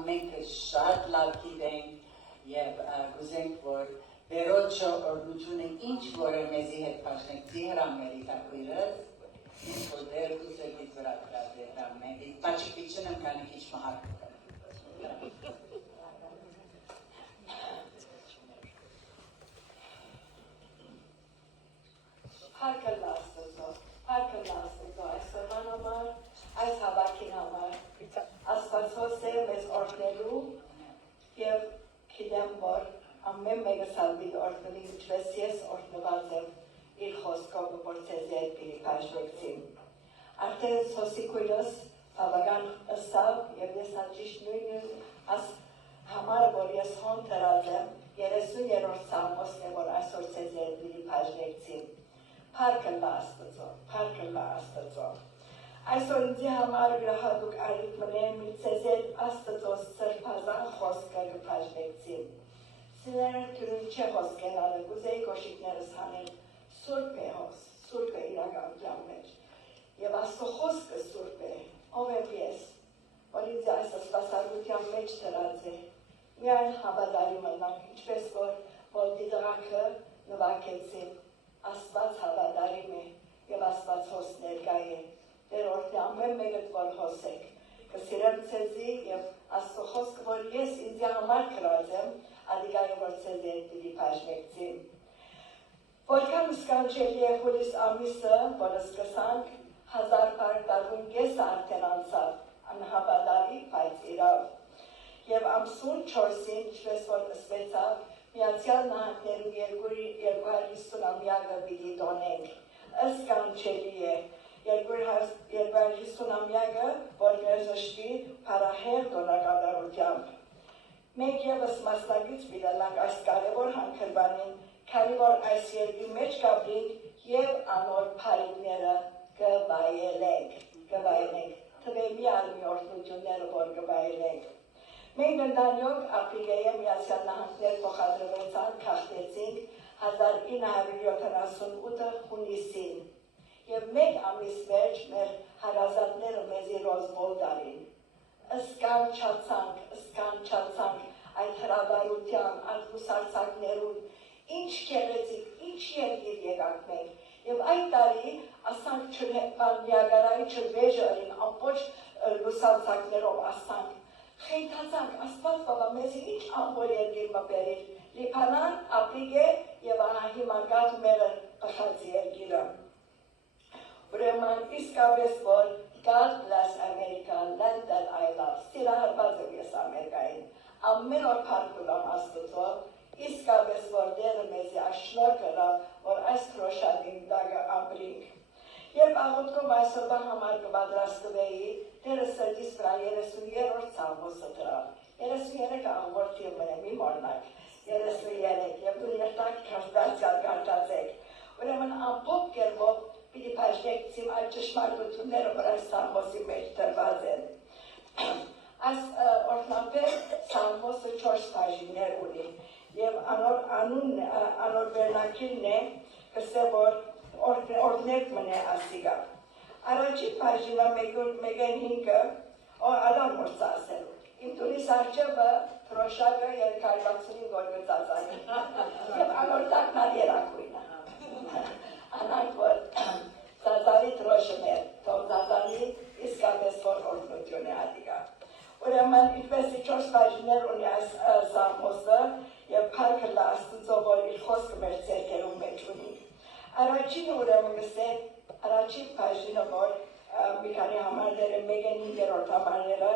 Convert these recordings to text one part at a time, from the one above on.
ամենքը շատ լավ գիտենք եւ գուզենք որ վերոջը օրնությունը ինչ որը մեզի հետ փաշնեցի հրամերի թակույրս որ դեր գուզելից վրա կրած է հրամերի պաչիկիչն եմ կանի քիչ մահար Հարկը լաստծո այսօրվան համար, այս հավաքին համար, աստվածոս է մեզ օրհնելու և գիտեմ, որ ամեն մեկը սալվիտ օրհնելի ինչպես ես օրհնված եմ իր խոսքով որ ցեզի այդ պիտի բաժնեցի։ Արդեն սոսիկույրս բավական ըստավ և ես հաճիշտ նույնը աս համար որ ես հոն դրած եմ 30-րդ սամոսն է որ այսօր ցեզի այդ պիտի բաժնեցի։ Փառքը Աստծո։ Այսօր ինձ համար յուրահատուկ արիք մնեմ ցեզի Աստծո սրբազան խոսքը կբաժնեցի։ Սիրելիներ դուրն չէ խոսքենալը գուզեի կոշիկներս հանել սուրբ է իրականության մեջ և Աստծո խոսքը սուրբ է ով եմ ես որ ինձ այս սպասարկության մեջ դրած է միայն հավատարիմ մնանք ինչպես որ դիդրակը նվագեցին Աստված հավատարիմ է և Աստված հոս ներկա է դեր օրհնի ամեն մեկդ որ հոսեք կսիրեմ ցեզի և Աստծո խոսքը որ ես ինձ համար գրած եմ ադիկայը որ ցեզի հետ պիտի բաժնեցի որքան սկանչելի է հուլիս ամիսը որ սկսանք 1000 տարին կեսը արդեն անցավ անհավատալի բայց իրավ և ամսուն 4-ին ինչպես որ ըսվեցավ Միացյալ Նահանգներու 250-ամյակը պիտի տոնենք, սկանչելի է 250-ամյակը, որ ներզշտի փառահեղ տոնակատարությամբ։ Մենք ևս մասնակից պիտի այս կարևոր հանքրվանին, քանի որ այս երկրի մեջ կապրինք և անոր փառիկները կվայելենք, թվելի արմի օրհնությունները որ կվայելենք։ Մենք ընտանյոք ապրիլեյը Միացյալ Նահանգներ փոխադրվեցան քաղտեցինք 1978 հունիսին և մեկ ամիս վերջ մեր հարազատները մեզի ռոզբոլ դարին։ Սկանչացանք այդ հրավարության, այդ հուսարցակներուն, ինչ գեղեցիկ, ինչ երկիր եկանք մենք և այդ տարի ասանք Նիագարայի չվեժերին ամբողջ լուսանցակներով ասանք խեյթացանք, Աստված բավա մեզի ինչ ամբոր երկիր մբերիր, Լիբանան, Ապրիգե և հիմա գազ մեղր պխած երկիրը։ Ուրեմն իսկապես որ God bless America, land that I love, սիրահարված եմ ես Ամերիկային, ամեն օր փառքուլամ Աստծո, իսկապես որ դերը մեզի աշնոր կրավ, որ այս քրոշադին դագը ապրինք։ Երբ աղոտքով այսօրվա համար կպատրաստվեի, դերը սրտիս վրա 30-րդ Սամոսը դրավ։ 33 աղորդի մնեմ իմ օրնակ, 33 և դու երտակ քարտացյալ կարդացեք։ Ուրեմն ամբողջ կերպով պիտի բաժնեցիմ այդ ճշմարտությունները, որ այս Սամոսի մեջ դրված են։ Այս օրհնապետ Սամոսը 4 բաժիններ ունի և անոր վերնակիրն է կսե որ օրդներք մնե ասիգա։ Առաջի բաժինը մեկեն հինգը Ադամ որցա ասելու։ Իմ տունիս արջևը թրոշակը 265 որ գծածանի և անորդակնալ երակույնը։ Անանք որ զազարի թրոշը մեր, թող զազարի իսկապես որ օրդնություն է ադիգա։ Ուրեմն ինչպեսի 4 բաժիններ ունի այս Սամոսը և փառքը Աստծո որ իր խոսքը մեր ձեռքերում մեջ ունի։ Առաջինը ուրեմն գսե, առաջին բաժինը որ մի քանի համարները, մեկեն 5-րդ համարները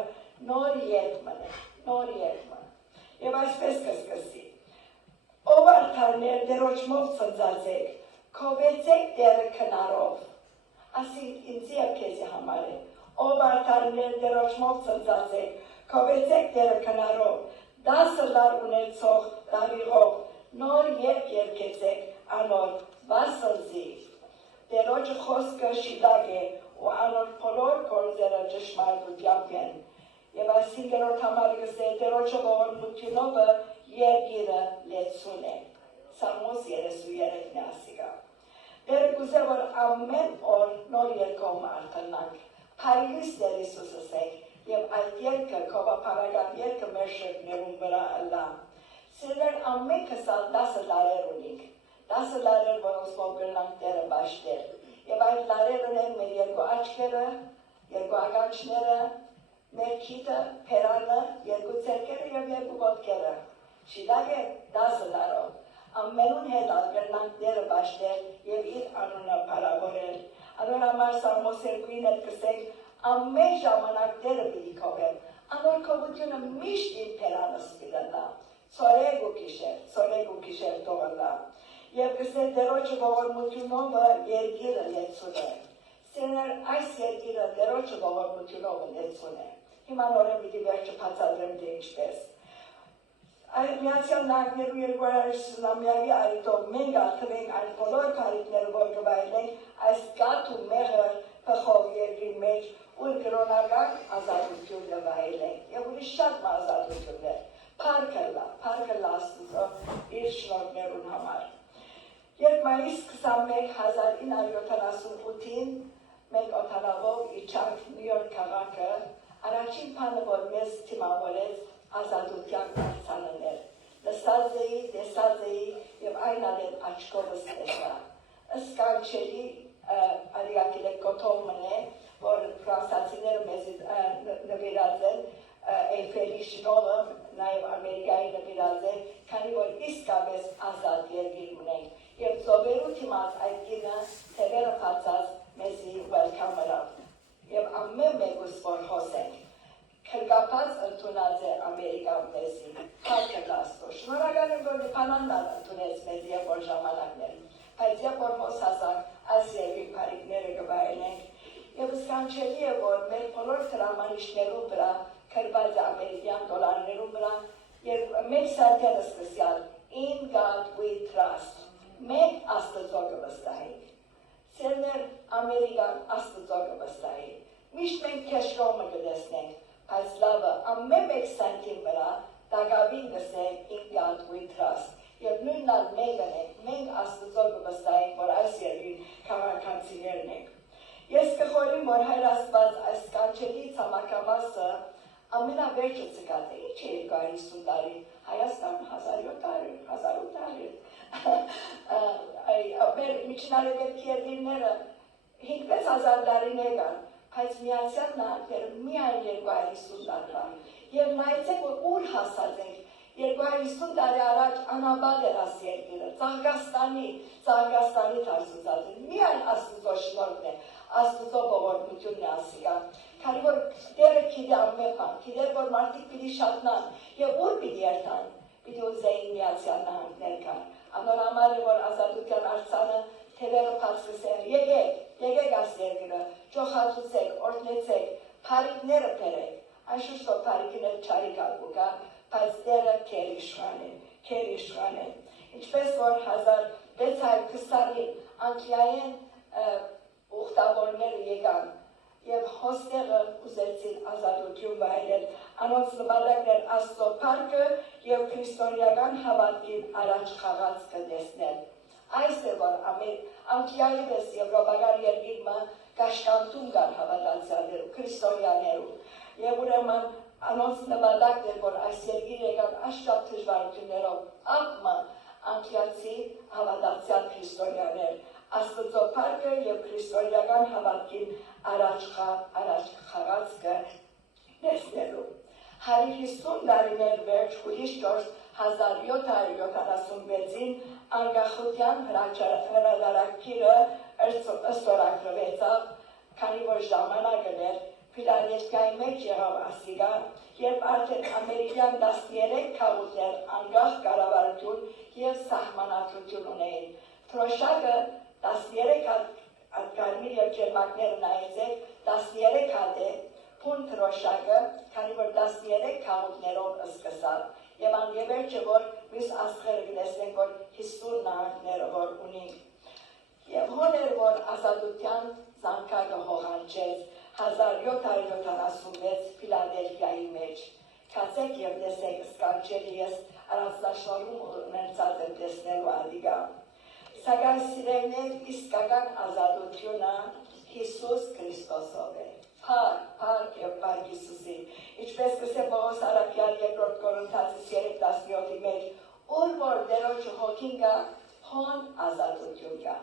նոր երգմն է, և այսպես կսկսի։ Ով արդարներ դերոճմով ծնծածեք, քովեցեք դերը քնարով, ասի ինձի և քեզի համար է, ով արդարներ դերոճմով ծնծածեք, քովեցեք դերը քնարով, 10 լար ունեցող դավիղով, նոր երգ երգեցեք անոր վասնզի, դերոճը խոսքը շիդակ է ու անոր բոլոր գործերը ճշմարտությամբ են։ Եվ այս 5-րդ համարը գսե դերոճը ողորմությունովը երկիրը լեցուն է։ Սամոս 33-ն ասիգա։ Դերը գուզե որ ամեն օր նոր երկով արտանանք, փարիլիս Տեր Հիսուսս եք, եւ այդ երկը կողապարական երկը մեր շրջանում վրա ըլլա։ Սերեր ամենքս ալ 10 լարեր ունենք, 10 լարեր որոնց մոգնանք դերը բաշտեր, եւ այդ լարերն են մեր երկու աչքերը, երկու ագանչները, մեր քիթը, փերանը, երկու ձեռքերը եւ երկու ոտքերը։ Շիլակ է 10 լարով։ Ամենուն հետ ալգրնանք դերը բաշտել եւ իր անունը փառավորել։ Անոր համար Սամոս 2-ին էլ կսենք ամեն ժամանակ դերը պիտի կողեմ։ Անոր կողությունը միշտ իմ փերանս պիտի ցորեգ ու գիշեր տողալա։ Եվ կսե դերոջը ողորմությունով երգիրը լեցուն է։ Սեներ այս երգիրը դերոջը ողորմությունով լեցուն է։ Հիմա նորեն պիտի վերջը բացատրեմ թե ինչպես։ Այդ Միացյալ Նահանգներու 250-ամյակի արիտով մենք ալթվենք այն բոլոր բարիքները, որ կվայելենք այս գաթ ու մեղր փխով երկրի մեջ, ուր կրոնական ազատությունը վայելենք եւ ուրիշ շատ ազատություններ։ Փառքը Աստծո իր շնորհներուն համար։ Երբ մայիս 21 1978-ին մենք օտանավով իջանք Նյու Յորք քաղաքը, առաջին բանը, որ մեզ թիմավորեց ազատության արձաններ։ Լսած էի, տեսած էի եւ այն ալեն աչքովս տեսա։ Սկանչելի ալիակիլե կոթով մնե, որ ֆրանսացիները մեզ նվիրած են Էյֆելի շնորհը, նաեւ Ամերիկայի նվիրած են, քանի որ իսկապես ազատ երկիր ունենք։ Եվ ծովերու թիմած այդ գինը թևերը բացած մեզի welcome ըրավ։ Եվ ամեն մեկուս որ խոսենք։ Քրկապած ընդունած է Ամերիկան մեզի, փառքը Աստծո։ Շնորհակալ եմ, որ Լիբանանն ընդունեց մեզ եւ որ ժամանակներ։ Բայց երբ որ խոսացանք, այս երկրի բարիքները կվայելենք, եւ սկանչելի է, որ մեր բոլոր տրամանիշներու վրա քրված ամերիկյան դոլարներու վրա եւ մեկ սարքերը սկսյալ In God we trust։ Մենք Աստծո կվստահենք։ Սերներ Ամերիկան Աստծո կվստահենք։ Միշտ մենք քեշկոմը կտեսնենք, բայց լավը ամեն մեկ սանտին վրա դակավին գսենք In God we trust։ Եվ նույնն մենք Աստծո կվստահենք, որ այս երկրի քաղաքացիներն ենք։ Ես կխորհեմ, որ Հայր Աստված այս կանչելի ցամաքամասը ամենավերջը ցկած է, ինչ է 250 տարի, Հայաստան 1700 մեր միջնարևելքի երկիրները 5-6 տարին եկան, բայց Միացյալ Նահանգները միայն 250 տարվա, եւ նայեցեք, որ ուր հասած ենք, 250 տարի առաջ անաբադ էր աս երկիրը, Ծաղկաստանի թարսուցած է, միայն Աստծո շնորհն է, Աստծո ողորմությունն է ասիկա, քանի որ դերը գիտե ամեն բան, գիտեր, որ մարդիկ պիտի շատնան, եւ ուր պիտի երթան, պիտի ուզեին Միացյալ Նահանգներ կան, անոր համար է, որ ազատության արձանը թևերը բացկսեն, եկեք աս երկիրը, ճոխացուցեք, օրհնեցեք, բարիքները բերեք, անշուշտ որ բարիքները չարի կալու կա, բայց դերը քեր իշխան է, ինչպես որ 1620-ին Անգլիայեն ուխտավորները եկան եւ հոստերը ուզեցին ազատություն վայելել, անոնց նպատակն էր Աստծո փառքը եւ քրիստոնեական հավատքին առաջ խաղաց կտեսնել։ Այս է որ Անգլիայի պես եվրոպական երկիրը կաշկանդում կար հավատացյալներու, քրիստոնյաներու եւ ուրեմն անոնց նպատակն էր որ այս երկիրը եկան աշտապ դժվարություններով ակմա անգլիացի հավատացյալ քրիստոնյաներ Աստծո փառքը եւ քրիստոնեական հավատքին առաջ խաղաց կտեսնելու։ 150 տարիներ վերջ հուլիս 1776-ին անկախության հրադարակիրը ստորագրվեցավ, քանի որ ժամանակն էր Ֆիլադելֆիայի մեջ եղավ ասիգա, երբ արդեն ամերիկյան 13 քաղաքներ անկախ կառավարություն եւ սահմանադրություն ունեին։ Թրոշակը 13 կարմիր եւ ջերմակներ նայեցեք 13 հատ է, փուն թրոշակը, քանի որ 13 քաղաքներով սկսավ եւ անևերջը որ մյուս աստղերը գտեսնենք որ 50 նահանգները որ ունենք եւ հոներ որ ազատության զանգակը հողանջեց 1776 Ֆիլադելֆիայի մեջ կացեք եւ տեսեք սկանչելի ես առանձնաշնորհում ունեցած եմ տեսնելու ադիգա սակայն սիրելիներ իսկական ազատությունը Հիսուս Քրիստոսով է Փառք եւ Փառք Հիսուսի։ Ինչպես կսե Պողոս Արաքյալ 2 Կորինթացիս 3:17-ի մեջ, ուր որ Տերոջ հոգին կա, հոն ազատություն կա։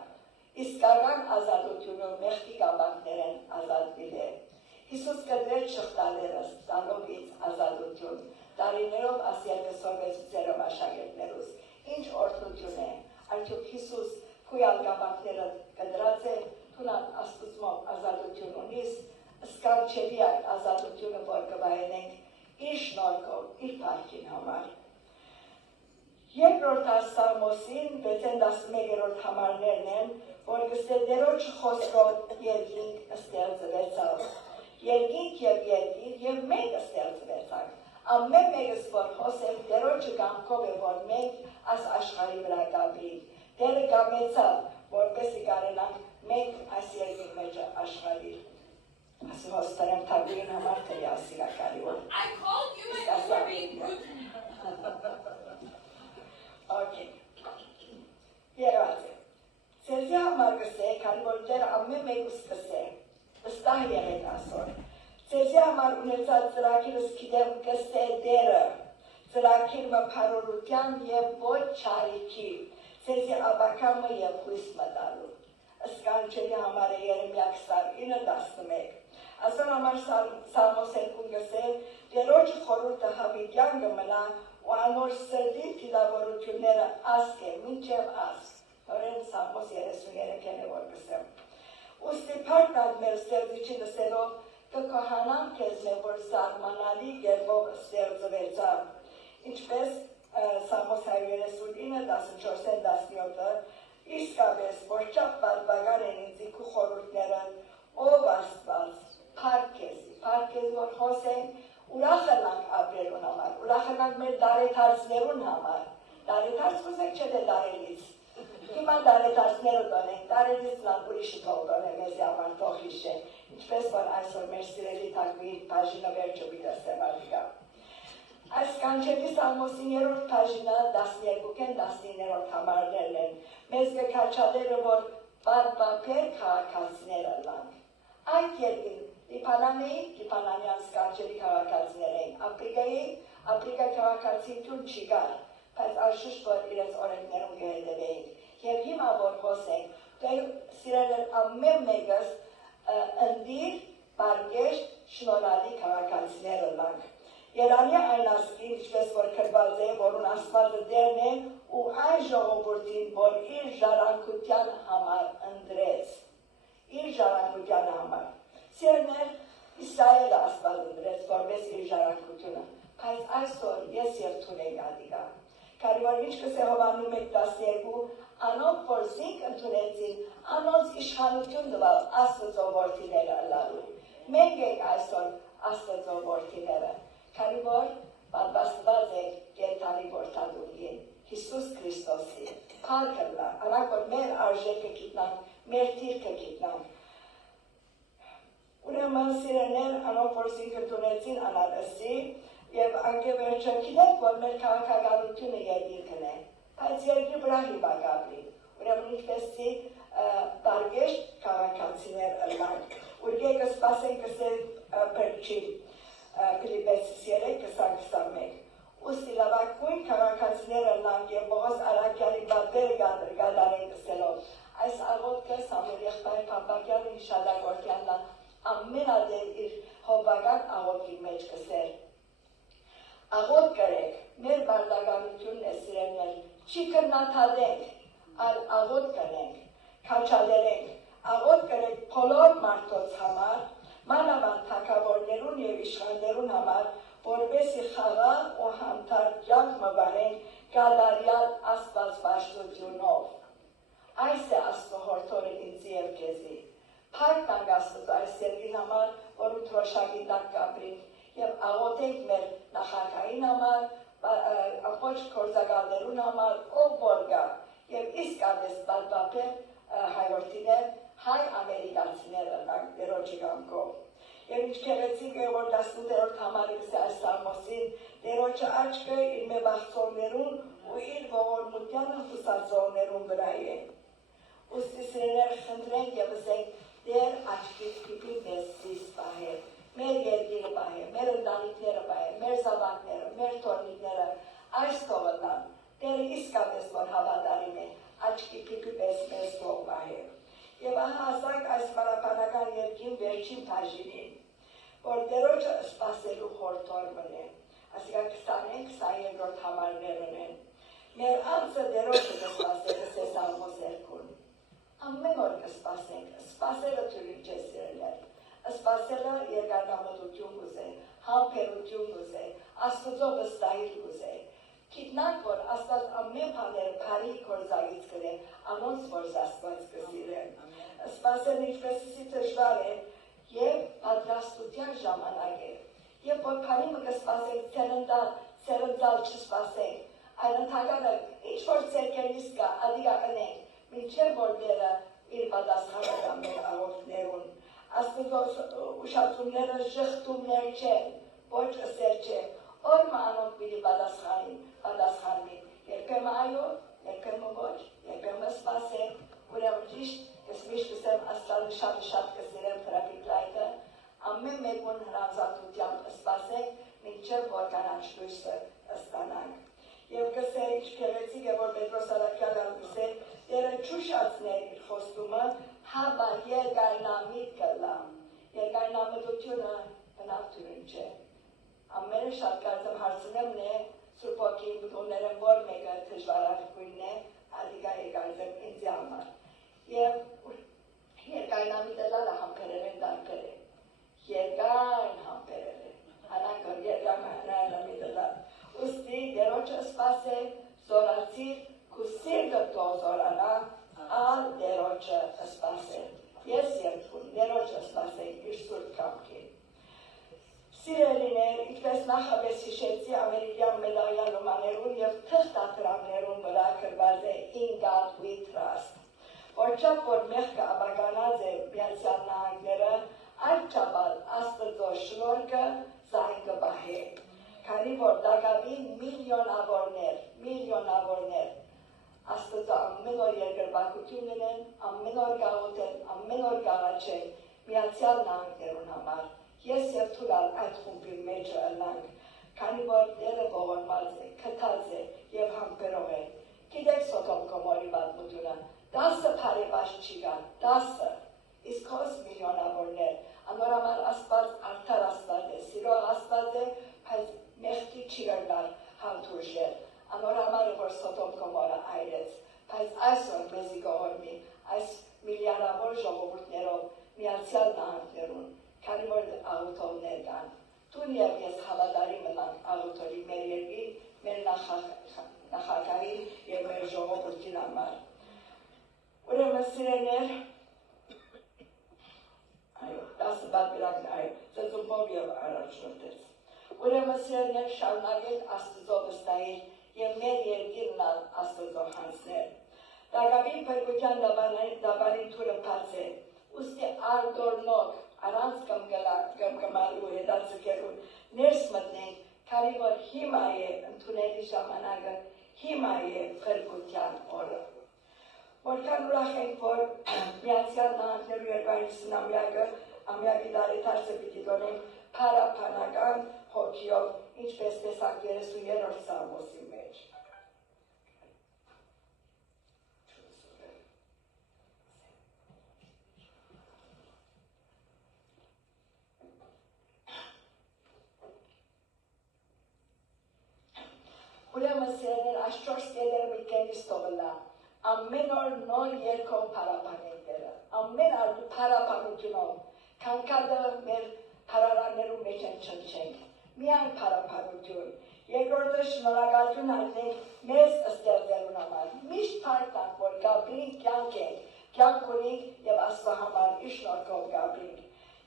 Իսկական ազատությունը մեղքի կապանքներն ազատվել է։ Հիսուս կդրել շղթաները ստանողից ազատություն։ Տարիներով ասիակը սովետիցերը աշակերտներուս։ Ինչ օրհնություն է։ Արդյոք Հիսուս քույր կապանքները կդրած է, թունան աստուծմով ազատություն ունիս, սկանչելի այդ ազատությունը, որ կվայելենք իր շնորհքով, իր փառքին համար։ Երկրորդ Սաղմոսին 6-11 համարներն են, որ գսե Տերոջ խոսքով երկինք ստեղծվեցավ։ Երկինք եւ երկիր եւ մենք ստեղծվեցանք։ Ամեն մեկս որ խոսել Տերոջը կամքով է, որ մենք այս աշխարհի վրա կապրենք։ Տերը կամեցավ, որպեսզի կարենանք մենք այս երկրի մեջ աշխարհի Ասում թագին համար թերի ասիրակալի որ։ I called you and you were being rude. Okay. Երված է։ Սերզի համար կսե, քանի որ դեր ամեն մեկուս կսե, վստահ եղեք ասոր։ Սերզի համար ունեցած ծրագիրս գիտեմ կսե դերը, ծրագիրը փարորության եւ ոչ չարիքի, սերզի աբակամը եւ հույս մտալու։ Սկանչելի համար է Երեմիա 29:11։ Ասոր համար Սաղմոս 2 գսե, Տերոջ խորհուրդը հավիտյան կմնա ու անոր սրդի թիլավորությունները ասկ է, մինչև ասկ։ Նորեն Սաղմոս 33-ն է որ գսեմ։ Ուստի փառքն մեր սերդիչի լսելով կկոհանամ քեզ մե որ զարմանալի գերբով ստեղծվեցավ։ Ինչպես Սաղմոս 139:14-17-ը իսկապես որչափ բարբագար են ինձ քու խորհուրդները, ով Աստված, փառքեզ, որ խոսենք ուրախանանք ապրելուն համար, ուրախանանք մեր դարեթարցներուն համար, դարեթարց կուզեք չէ դե դարելից, հիմա դարեթարցները դոնենք, դարելից լան ուրիշը թող դոնենք մեզի համար թող հիշե, ինչպես որ այսօր մեր սիրելի թագուի բաժինը վերջը բիդասեմ ալիգա։ Այս կանչելի Սաղմոսին 3-րդ բաժինը 12-19 համարներն են, մեզ գքաչալերը որ բարբապեր քաղաքացիները լանք։ Այդ երկին Լիբանանեի, Լիբանանյան սկանչելի քաղաքացիներ էին, Ապրիկա քաղաքացիություն չի գար, բայց անշուշտ որ իրենց օրենքներում կհետևեին։ Եվ հիմա որ խոսենք, դեր սիրելեր ամեն մեկս ընդիր, բարգեշտ, շնորհալի քաղաքացիները լանք։ Երանի այն ասկին, ինչպես որ կրված է, որուն Աստվածը դերն է ու այն ժողովրդին, որ իր ժառանգության համար ընդրեց։ Իր ժառանգության համար։ Սիրներ Իսրայելը Աստված ընդրեց, որպես իր ժառանգությունը, բայց այսօր ես եւ թունեի ադիգա։ Քանի որ ինչ կսե Հովաննում 1:12, անոնք որ զինք ընդունեցին, անոնց իշխանություն տվավ Աստծո որդիները լալու։ Մենք ենք այսօր Աստծո որդիները, քանի որ պատվաստված է կենդանի որդադուգին, Հիսուս Քրիստոսի, փառքը լա, անակ որ մեր արժեքը գիտնանք, մեր թիրքը գիտնանք։ Ուրեմն սիրելներ, անոնք որ զինք ընդունեցին անալսի, եւ անգևերջը գիտենք, որ մեր քաղաքականությունը երկիրքն է, բայց երկրի վրա հիմա գաբրի, ուրեմն ինչպեսի բարգեշտ քաղաքացիներ ըլանք, ուրգեկը սպասենք կսել պրչին, Փիլիպպեցիս 3:20-21 Ուստի լավագույն քաղաքացիները լանք եւ Պողոս Արաքյալի բաբերը գադարեն կսելով այս աղոթքը Սամուել եղբայր Փապակյանը հիշադակորդյանն ամենադեմ իր հովվական աղոթքի մեջ կսեր աղոթ կրեք մեր բարդականությունն է սիրելներ չի կնաթադենք այլ աղոթ կրենք քաչալերենք աղոթ կրեք բոլոր մարդոց համար մանավանդ թագավորներուն եւ իշխաններուն համար, որպեսզի խաղաղ ու համբար կյանք մվարեն գադարյալ աստվածպաշտությունով։ Այս է Աստծո հորդորը ինձ եւ քեզի։ Փառք տանք Աստծո այս երկրին համար, որ ուտրոշակի տակ կապրենք եւ աղոթենք մեր նախագահին համար, ամբողջ գործակալներուն համար, ով որ գա եւ իսկապես բարբապեր հայրենիներ հայ ամերիկացիները դերոջի կամքով։ Եվ ինչ գեղեցիկ է, որ 18-րդ համարից այս Սաղմոսին դերոջը աչքը իր մեբախծողներուն ու իր ողորմությանը հուսածողներուն վրա է։ Ուստի սիրելեր խնդրենք եւ ասենք դեր աչքի պիպի մեզ զիս պահեր, մեր երկիրը պահեր, մեր ընտանիքները պահեր, մեր զավակները, մեր թորնիկները այս թողնան, դերը իսկապես որ հավատարիմ է, աչքի պիպի մեզ թող պահեր։ Եվ հասանք այս պարապանական երկին վերջին բաժինին, որ դերոջը սպասելու խորհրդոր մնեն, ասիկա 20-22 համարներ ունեն։ Մեր անձը դերոջը կսպասել է Սեսալմոս երկուն։ Ամեն օր կսպասենք, սպասելը թույլ չէ սիրելիներ, սպասելը երկարնամտություն գուզե, համբերություն գուզե, Աստծո վստահիլ գուզե։ Գիտնանք, որ Աստված ամեն բաները բարի գործակից կրե, անոնց որ Աստված կսիրե։ Սպասելը ինչպեսի դժվար է եւ պատրաստության ժամանակ է։ Եվ որ բարի մը կսպասենք սերնդալ չսպասենք, այլ ընդհակառակ ինչ որ ցերկերից կա, ադիգա կնենք, մինչև որ դերը իր պատասխանը կա մեր աղոթքներուն։ Աստծո ուշացումները ժխտումներ չեն, ոչ ըսեր չէ, օրը անոնք պիտի պատասխանին, երբեմն այո, երբեմն ոչ, երբեմն սպասենք, ուրեմն ճիշտ, ես միշտ կսեմ Աստծանը շատ կսիրեմ թրապիկլայտը, ամեն մեկուն հրազատությամբ սպասենք, մինչև որ կանաչ լույսը ստանանք։ Եվ կսեր ինչ գեղեցիկ է, որ Պետրոս Արաքյալը կսեր, դերը չուշացներ իր խոստումը, հաբա երկայնամիտ կլամ։ Երկայնամիտությունը բնավթուրն չէ։ Ամենը շատ կարծեմ հարցնեմն է, Սուրբ Հոգի մտումները որ մեկը դժվարագույնն է, ադիգա է կարծեմ ինձ համար։ Եվ երկայնամիտը լալը համբերել են դարբեր է։ Երկայն համբերել է։ Հանանք որ երկայնամիտը լալ։ Ուստի դերոջը սպասեք, զորացիր, քու սիրտը թող զորանա, ալ դերոջը սպասեք։ Ես երկուն դերոջը սպասեք իր սուրբ կամքին։ Սիրելիներ, ինչպես նախապես հիշեցի ամերիկյան մեդալիանոմաներուն եւ թղթադրամներուն վրա գրված է In God we trust։ Որչափ որ մեղքը աբականած է Միացյալ Նահանգները, այդչափ Աստծո շնորհքը զայն կբահե։ Քանի որ դակավին միլիոնավորներ Աստծո ամեն օր երկրպագություն ունեն, ամեն օր գաղութեն, ամեն օր գաղաչեն Միացյալ Նահանգներուն համար։ Ես եւ Թուրալ այդ խումբի մեջ ըլանք, քանի որ դերը ողորմած է, քթած է եւ համբերող է։ Գիտեք Սոդոմ Գոմորի պատմությունը, 10 բարեբաց չի գալ, 10, իսկ հոս միլիոնավորներ, անորամար Աստված արդար Աստված է, սիրող Աստված է, բայց մեղքի չի գնալ համթուրժել, անորամար է, որ Սոդոմ Գոմորը այրեց, բայց այսօր մեզի գողորմի, այս միլիարավոր ժողովուրդներով Միացյալ Նահանգներուն, քանի որ աղոթողներ կան, տուն եւ ես հավատարիմ մնանք աղոթողի մեր երկրի, մեր նախագահի եւ մեր ժողովրդին համար։ Ուրեմն սիրելիներ, այո, 10 բادرակն այո, ծծումբով եւ առաջնորդեց։ Ուրեմն սիրելիներ, շարունակենք Աստծո վստահել եւ մեր երկիրն Աստծո հանձնել։ Դակավին փրկության դաբանին թուրը բաց է, ուստի արտորնոք առանց կմկմալու հետացկերուն ներս մտնենք, քանի որ հիմա է ընդունելի ժամանակը, հիմա է փրկության օրը։ Որքան ուրախ ենք, որ Միացյալ Նահանգներու 250-ամյակը ամյակի դարեթարցը պիտի տոնենք փառաբանական հոգիով, ինչպես տեսակ 33-րդ Սաղմոսի մեջ։ Ուրեմն սիրելիներ, այս 4 կետերը մի կենից տողլա, ամեն օր նոր երկով փառաբանենք դերը, ամեն օր փառաբանությունով, քանքադը մեր փառարաններու մեջ են չնչենք, միայն փառաբանություն, երկրորդը շնորհակալություն հայտնենք մեզ ստեղծելուն համար, միշտ փառք որ գաբրինք կյանք ենք, կյանք ունենք եւ Աստծո համար իր շնորհքով գաբրինք,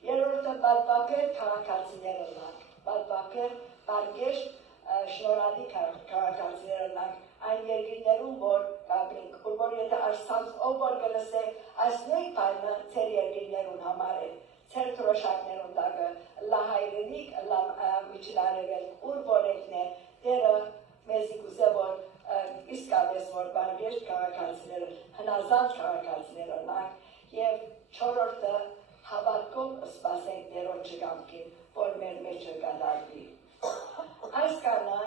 երրորդը պատվաբեր քաղաքացիներ ունենք, պատվաբեր բարգեշտ շնորհալի քաղաքացիներ ունենք, այն երկրներում, որ գաբրինք, որ եթե արսանց ով որ գլսե, այս նույն բանը ձեր երկրներուն համար է, ձեր թրոշակներուն տակը, լա հայրենիք, լա միջնարևել, ուր որեկն է, դերը մեզի կուզե, որ իսկապես որ բարգեշտ քաղաքացիները, հնազանդ քաղաքացիներ ունենք, եւ չորրորդը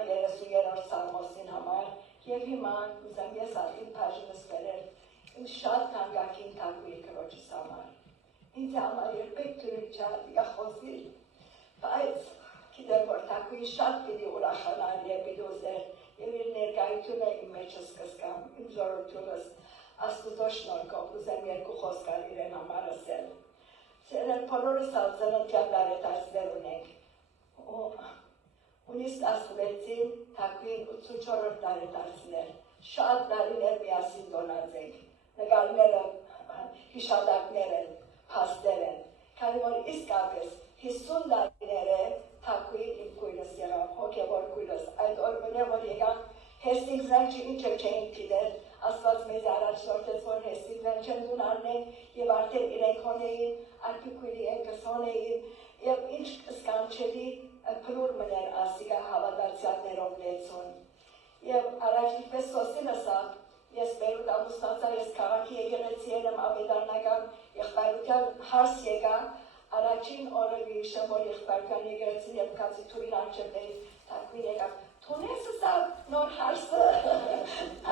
33-րդ Սամոսին համար եւ հիմա ուզեմ ես ատին բաժինս վերել իմ շատ թանկագին թագուի քրոջս համար։ Ինձ համար երբեք թույլ չարի խոսիլ, բայց գիտեմ որ թագուի շատ պիտի ուրախանալ եւ պիտի ուզեր եւ իր ներկայությունը իմ մեջս կսկամ, իմ զորությունս Աստուծո շնորհքով ուզեմ երկու խոսքալ իրեն համար ասել։ Սերել բոլորս ծննդյան տարեդարձներ ունենք։ Ունիս 16-ին թագուին 84-րդ տարեդարձներ։ Շատ տարիներ միասին տոնած ենք։ Նկարները, հիշադակներ են, փաստեր են։ Քանի որ իսկապես 50 տարիներ է թագուին իմ քույրս եղավ, հոգևոր քույրս։ Այդ օրվանե որ եկան Հեստինգսն ինչ չէին գիտել, Աստված մեզ առաջնորդեց, որ Հեստինգսն չեն դուն առնենք եւ արդեն իրենք հոնեին, արդի քույրի ենքս հոնեին եւ ինչ սկանչելի փլուր մներ ասիգա հավատացյալներով լեցուն։ Եվ առաջիկպես սոսին ասա, ես Բերուտ ամուսնացա, ես քաղաքի եկեղեցի եմ ավետարանական եղբայրության հարս եկա, առաջին օրը վիշեմ, որ եղբայրության եկեղեցին եւ կացի թուրին արջերների թակվին եկավ, թունես ասա նոր հարսը,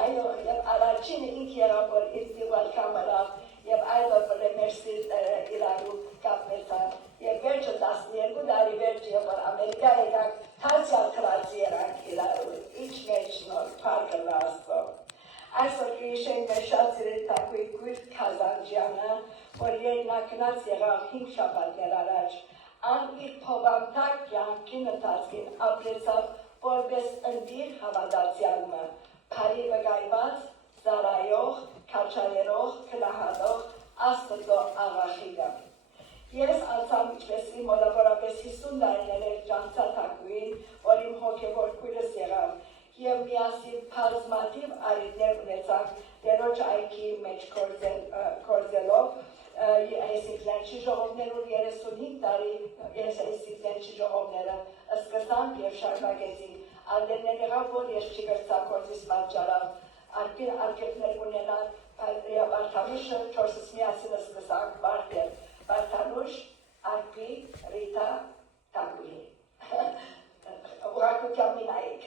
այո, եւ առաջինը ինք եղավ, որ իր դիվալ կամարավ, եւ այլ որ մեր սիրտերը իրարու կապվեցան, եւ վերջը 12 տարի վերջ եւ որ Ամերիկա եկակ, թացյալ քրացի երանք իրարու, ինչ մեջ նոր փառքը Աստծո։ Այսօր կհիշենք մեր շատ սիրելի թագուի քույր Քազանջյանը, որ երկնակնած եղավ 5 շաբաթներ առաջ, ան իր փոխանցակ կյանքին ընթացքին ապրեցավ որպես ընդիր հավատացյալը, բարի վկայված, զարայող, քաչալերող, քնահատող Աստծո աղախինը։ Ես անցամ ինչպես իմ մոտավորապես 50 տարիներ ճանցա թագուին, որ իմ հոգևոր քույրս եղավ, եւ միասին բազմաթիվ արիտներ ունեցանք դերոջ այքի մեջ կորզելով Հեսինգսի ժողովներուն 35 տարի Հեսինգսի ժողովները սկսանք եւ շարունակեցինք ալերներ եղավ որ ես չգրծակորձիս պատճառով արդեն արկետներ ունենալ Բարթանուշը 4-ս միասին սկսանք Բարթանուշ, Արպի, Ռիտա, Տագուի ուղղակության մինայիք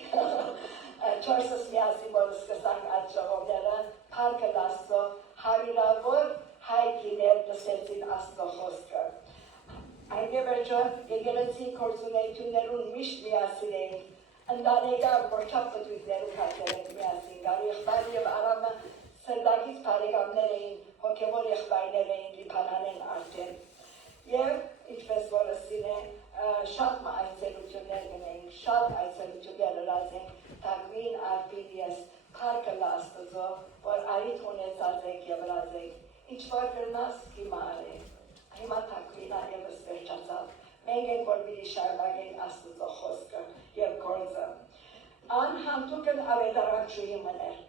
4-ս միասին որ սկսանք այդ ժողովները փառքը Աստծո հարյուրավոր հայգիներ դսեցին Աստծո խոսքը։ Այն եվերջը եկեղեցի գործունեություններուն միշտ միասին էինք, ընտանեկան որչապ պտույտներու քարտեր ենք միասին, գար եղբայր եւ Արամը սրտակից բարեկամներ էին, հոգևոր եղբայրներ էին Լիբանանեն արդեն։ Եվ ինչպես որ ասին է, շատ այցելություններ գնենք, շատ այցելություններ հրազենք, թագուին արպին ես, փառքը Աստծո, որ արիթ ունեցած եք եւ հրազենք, ինչ որ գրնաս հիմա արեք, հիմա թագուին այևս վերջացավ, մենք ենք որ պիտի շարունակենք Աստծո խոսքը եւ գործը։ Անհանդուկն ավետարանչուի մներ։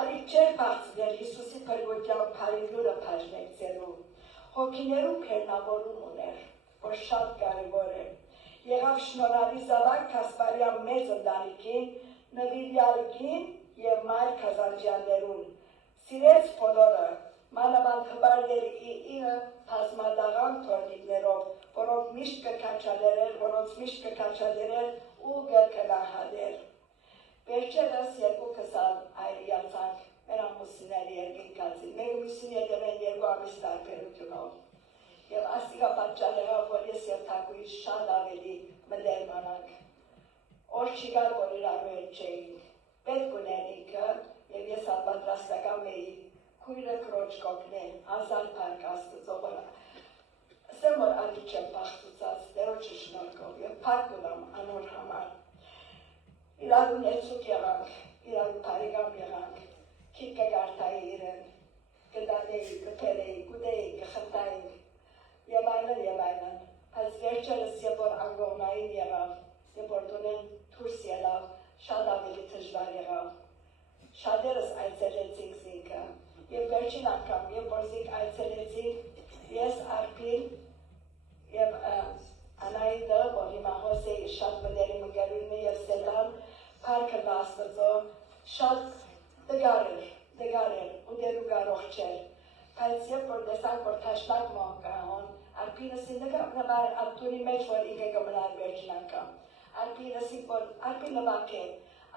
Արիք չէր բացվել Հիսուսի փրկության փարիլուրը բաժնեկցելու, հոգիներու փերնավորում ուներ, որ շատ կարևոր է։ Եղավ շնորհալի զավակ Կասպարյան մեծ ընտանիքին, նվիրյալքին եւ մայր Քազանջյաններուն։ Սիրեց բոլորը, մանավանդ հբարների ինը բազմադաղան թորնիկներով, որոնց միշտ կքաչալերեր ու կքնահատեր։ Վերջերս երկու կսալ այրիացանք մեր ամուսինների երկինքացին, մեր մուսին ետևեն երկու ամիս տարբերությունով։ Եվ աստիգա պատճառ եղավ, որ ես եւ թագուի շատ ավելի մտերմանանք։ Օր չգար, որ իրարու հետ չէինք, պետք ունենինք եւ ես պատրաստական էի քույրը քրոջ կօգնել, հազար փառք Աստծո վրա։ Ասեմ, որ ալիք չեմ բախտուցած, Տերոջի շնորհքով եւ փառք ունեմ անոր համար։ Իրարու ներսուկ եղանք, իրարու բարեկամ եղանք, քիչ կգարտայի իրեն, կդանեի, կփերեի, կուդեի, կխնդայի եւ այլն, բայց վերջերս երբ որ անգողնային եղավ, երբ որ դունեն դուրս ելավ, շատ ավելի դժվար եղավ։ Շատերս այցելեցինք զինքը եւ վերջին անգամ, երբ որ զինք այցելեցինք, ես Արփին եւ Անայդը, որ հիմա Հոսեի շատ մտերիմ ընկերուհին եւ Սետան, փառքը Աստծո, շատ դգար էր ու դերու կարող չէր։ Բայց երբ որ տեսանք, որ թաշնակ մոհ կահոն, Արփինը սինդակապնաբար ատունի մեջ, որ ինքը կմնար վերջին անգամ։ Արպին ասիկ որ արպին լվակ է,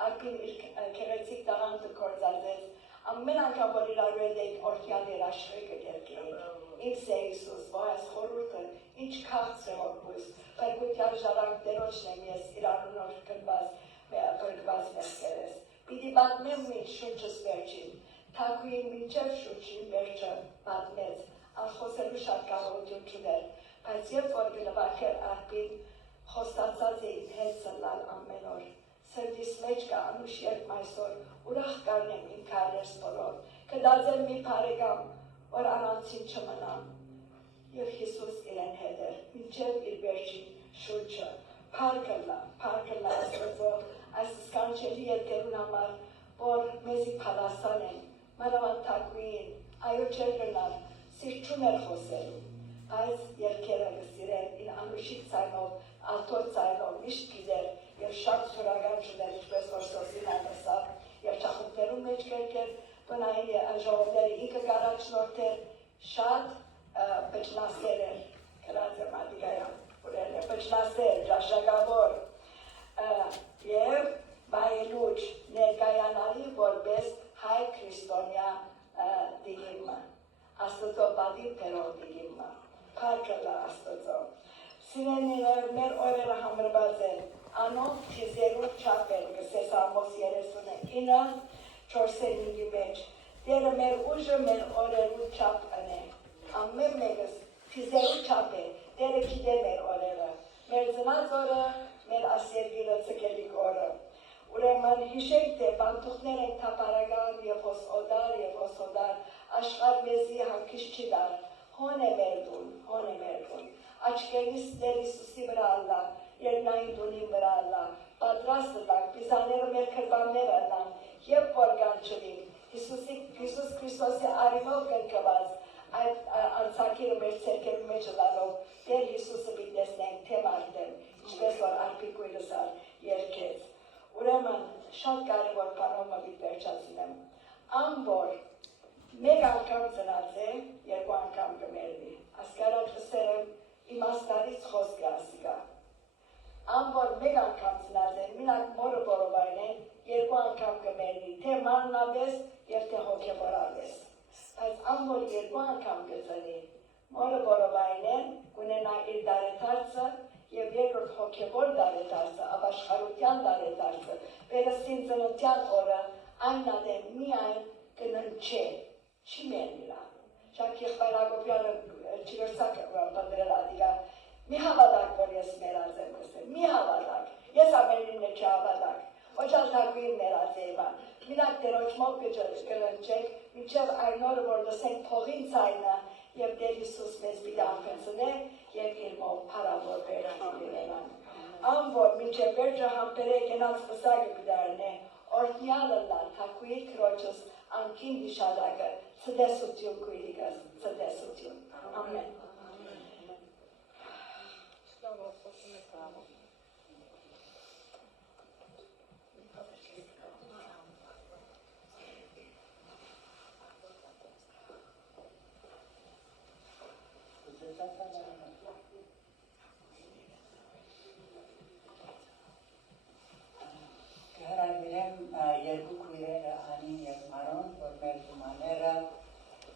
արպին իր քերեցիկ տաղանքը կործածեց, ամեն անգամ որ իրար հետ էինք օրդյան երաշխրի կերկեինք։ Իմ սե Իսուս, որ այս խորհուրդը ինչ քաղցր է որբույս, պերգության ժառանգ դերոչն եմ ես իրանունոր կրգված մեզ կերես։ Պիտի բատմեմ մինչ շունչս վերջին, թակույին մինչև շունչին վերջը բատմեց, անխոսելու շատ կարողություն չուներ, բայց երբ որ գլվակեր արպին, խոստացած է իմ հետ սլալ ամեն օր, սրտիս մեջ կա անուշ երբ այսօր, ուրախ կարնեմ իմ քայլերս բոլոր, կդարձեմ մի բարեկամ, որ առանցին չմնամ, և Հիսուս իրեն հետ էր, մինչև իր վերջին շունչը, փառքըլա Աստծո, այս սկանչելի երկերուն համար, որ մեզի փալասան են, մանավանդ թակուին, այո չեր գնար, սիրտ չուներ խոսելու, բայց երկերը գսիրեն իր անուշիկ ցայնով, ալթոր ցայնով միշտ գիտեր եւ շատ սուրական չուներ, ինչպես որ Սոսին այնասավ, եւ ճախուտներում մեջ կերկեր, բնային ժողովները ինքը կարաչնորթեր, շատ բջնասեր էր, կրած եմ ադիգայան, ուրել է բջնասեր, ճաշակավոր, եւ բայելուչ ներկայանալի որպես հայ քրիստոնյա դիգիմը, Աստծո բադի տերով դիգիմը, փառքըլա Աստծո։ Սիրելիներ, մեր օրերը համրված են, անոնք թիզերու չափ են, գսես Ամոս 39, 4-5-ի մեջ, Տերը մեր ուժը մեր օրերու չափ ընե, ամեն մեկս թիզերու չափ է, Տերը գիտե մեր օրերը, մեր ծնած օրը, մեր ասերգիրը ցկելիք օրը, ուրեմն հիշենք թե բանտուխներ ենք թապարական և հոսօդար, աշխարհ մեզի հանգիստ չի դար, հոն է մեր դուն, աչքերիս Տեր Հիսուսի վրա ալլա, երկնային դունի վրա ալլա, պատրաստ ըլլանք, պիզաները մեր քրբաններ ըլլան, և որ կանչվինք, Հիսուս Քրիստոսի արիմով կնքված, այդ անցակիրը մեր ցերկերու մեջ ըլլանով, Տեր Հիսուսը բիտնեսնենք, թե մարդեմ, ինչպես որ արպիկույրս երկեց։ Ուրեմն շատ կարևոր բանով մտիկ վերջացնեմ, ամբոր մեկ անգամ ծնած է, երկու անգամ կմերնի, ասկարած վսեր եմ իմաստարից խոսք է ասիկա, ամբոր մեկ անգամ ծնած է, մինակ մորը որովայն են, երկու անգամ կմերնի, թե մաննավես և թե հոգևորավես, բայց ամբոր երկու անգամ կծնի, մորը որովայն են, կունենա իր դարեթարցը, և երկրորդ հոգևոր դարեթարցը, ապաշխարության դարեթարցը, վերստին ծննդյան օրը, այն ադեմ միայն կննչե, չի մերնիրա։ Շանք եղբայր Հակոբյանը չվերցակ պնդրել ադիգա, մի հավատակ, որ ես մերած եմ կսեմ, մի հավատակ, ես ամենինը չհավատակ, ոչ ալթակույն մերած է իվան, մինակ տերոչմով կննչեք, մինչև այն օրը, որ լսենք փողին ցայնը, և Տեր Հիսուս մեզ պիտի անքնցնե և իր մով փառավոր վերանան։ Ամբոր մինչև վերջը համբերեք ենած պսակը պիտարնե, օրդնյալը լան, թակույի քրոջս անքին հիշադակը, ցդեսություն կույրիկս, ցդեսություն։ Ամեն։ Կհրավիրեմ երկու քույրերը Անին և Մարոն, որ մեր դումաները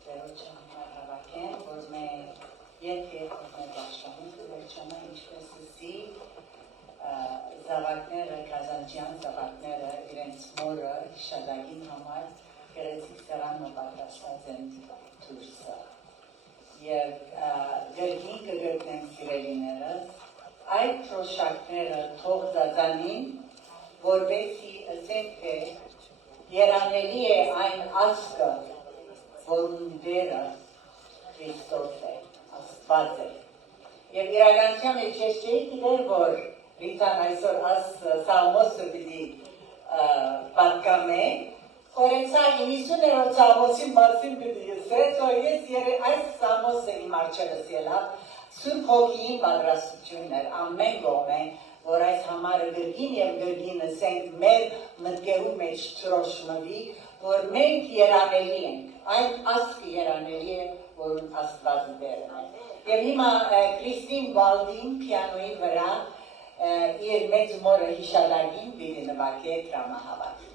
վերոջը համար հավաքեն, որ մեր երկը մեր պաշտամունքը վերջանա ինչպես ասի զավակները, կազանջյան զավակները իրենց մորը հիշադակին համար գերեցիկ սրանը պատրաստած են դուրսը։ Եվ գրգին կգրտնենք սիրելիներս, այդ պրոշակները թող ձազանին, որբեսի ասենք թե երանելի է այն ասկը, որուն դերը Քրիստոս է, Աստված է։ Եվ իրականության մեջ ես չէի գիտեր, որ Ռիտան այսօր աս Սաղմոսը պիտի պատկամե, Կորեցա 90-րդ Սաղմոսի մասին պիտի եսեց, որ ես այս Սաղմոսը իմ արջևս ելավ, Սուրբ Հոգիին պատրաստությունն էր, ամեն կողմ է, որ այս համարը գրգին և գրգին ասենք մեր մտկերու մեջ ճրոշմվի, որ մենք երանելի ենք, այն ասկը երանելի է, որ Աստված դերն է։ Եվ հիմա Կրիստին Բալդին պիանոյի վրա իր մեծ մորը հիշադակին պիտի նվագե դրամահավաք։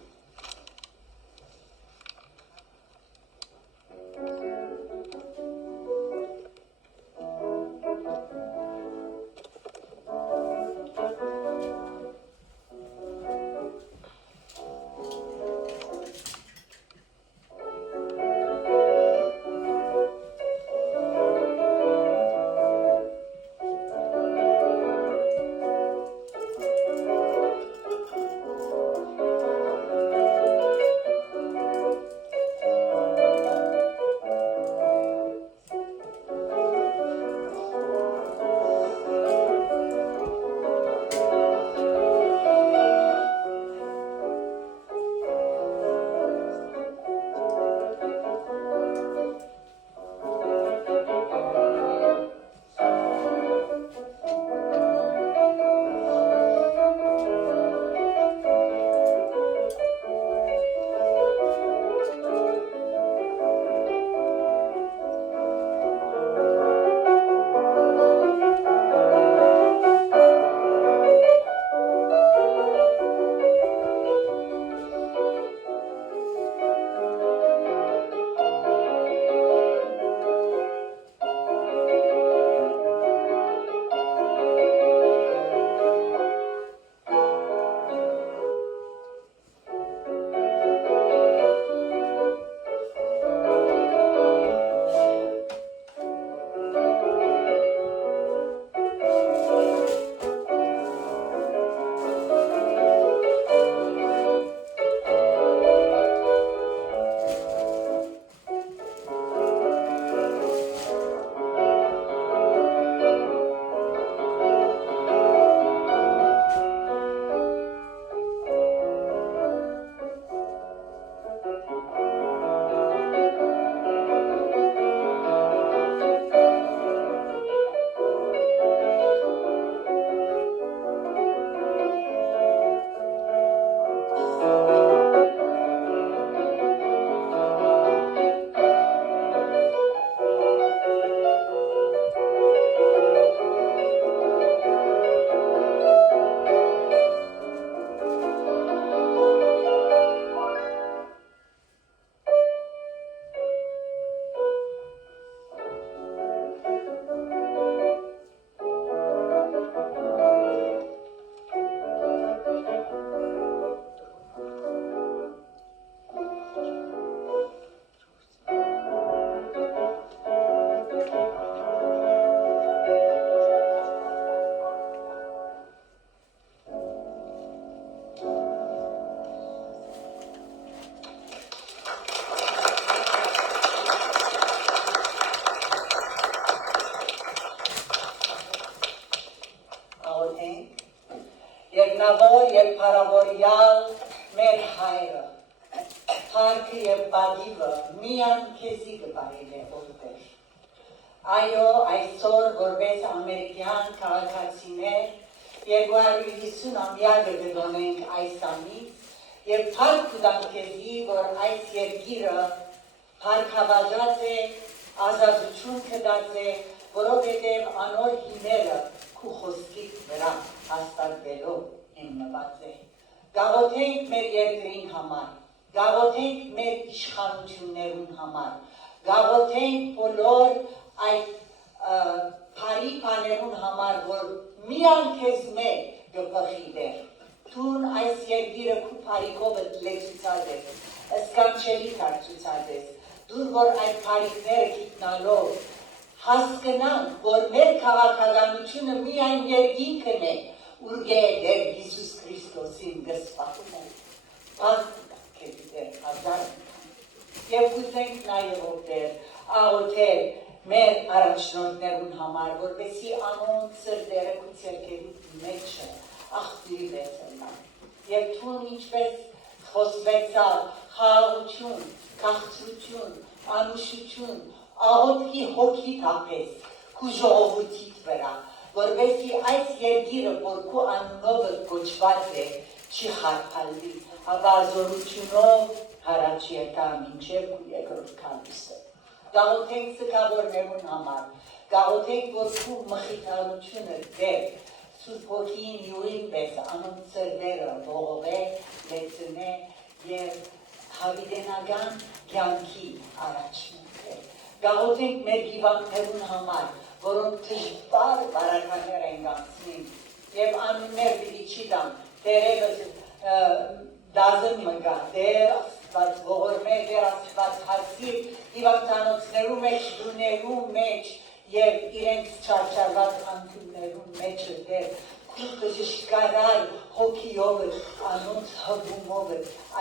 Երկնավոր և փառավորյալ մեր հայրը, փառքը և բադիվը միան քեզի կբարել է որտեղ։ Այո, այսօր որպես ամերիկյան քաղաքացիներ 250 ամյակը կդոնենք այս ամիս և փառք կտանք քեզի, որ այս երկիրը փառքավաճած է, ազատություն կտած է, որովհետև անոր հիմերը քու խոսքիդ վրա հաստատվելով հիմնված է։ Գաղութենք մեր երկրին համար, գաղութենք մեր իշխանություններուն համար, գաղութենք բոլոր այդ փարի բաներուն համար, որ միան քեզ մեկ կպխի դեր։ Տուն այս երկիրը քու փարիկով լեցուցած ես, սկանչելի դարձուցած ես, դուր որ այդ փարիկները գիտնալով հասկնանք, որ մեր քաղաքականությունը միայն երկինքն է, ուր Դեր Հիսուս Քրիստոսին գսպատում է։ Բանք կետիտեր հազար։ Եվ կուզենք նաև ովտեր, աղոթեր մեր առաջնորդներուն համար, որպեսի անոն սրդերը կու ցերկերու մեջը աղբիրի վեցնան։ Եվ թուն ինչպես խոսվեցավ խաղաղություն, քաղցրություն, անուշություն, աղոթքի հոգի թափես քու ժողովրդիդ վրա, որպեսի այս երկիրը, որ քու անունովը կոչված է, չի խարփալվի, ապա զորությունով հարաճ եկա մինչև քու երկրորդ քանդիսը։ Գաղութենք սգավորներուն համար, գաղութենք, որ քու մխիթարությունը դեր, Սուրբ Հոգին յուղին պես անոնց սրտերը ողողե, լեցնե եւ հավիտենական կյանքի առաջնորդել։ Գաղութենք մեր հիվանդներուն համար, որոնք դժվար բարականներ են անցնում եւ անուններ պիտի չիտան, դերևս դազն մգա, դեր Աստված ողորմե, դեր Աստված հասիր հիվանդանոցներու մեջ, դուներու մեջ եւ իրենց չարչարված անդուններու մեջ դեր կժշկարար հոգիով անոնց հբումով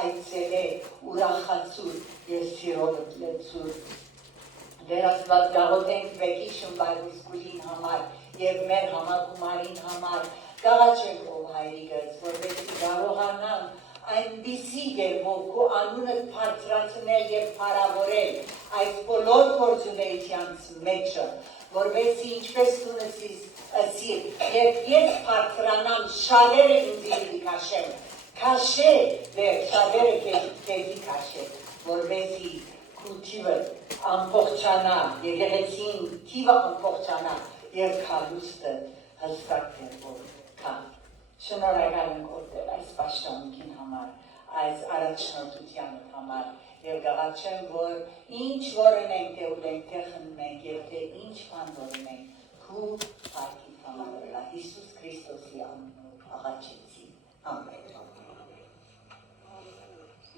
այցել է ուրախացուր եւ սիրով լեցուր դեր Աստված գաղութենք վեկի շմբայրուս գուլին համար եւ մեր համագումարին համար գաղաչենք ով հայրիկս որովհետեւ կարողանան այնպիսի երբով քո անունը բարձրացնել եւ փառավորել այս բոլոր գործունեությանց մեջը որովհետեւ ինչպես ունեցիս ասիր եւ ես բարձրանամ շալերը ինձ կաշեմ քաշե դեր շալերը քեզի քաշե որովհետեւ քուտիվը ամբողջանա եկեղեցին թիվը ամբողջանա եւ քալուստը հստակ դեպոր կա շնորհակալ եմ օրդեր այս պաշտոնքին համար այս առաջնորդության համար եւ գաղաչեմ որ ինչ որ ունենք թե ունենք թե խնդրենք եւ թե ինչ բան որ ունենք քու փառքի համար Հիսուս Քրիստոսի անունով աղաչեցի ամեն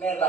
մեր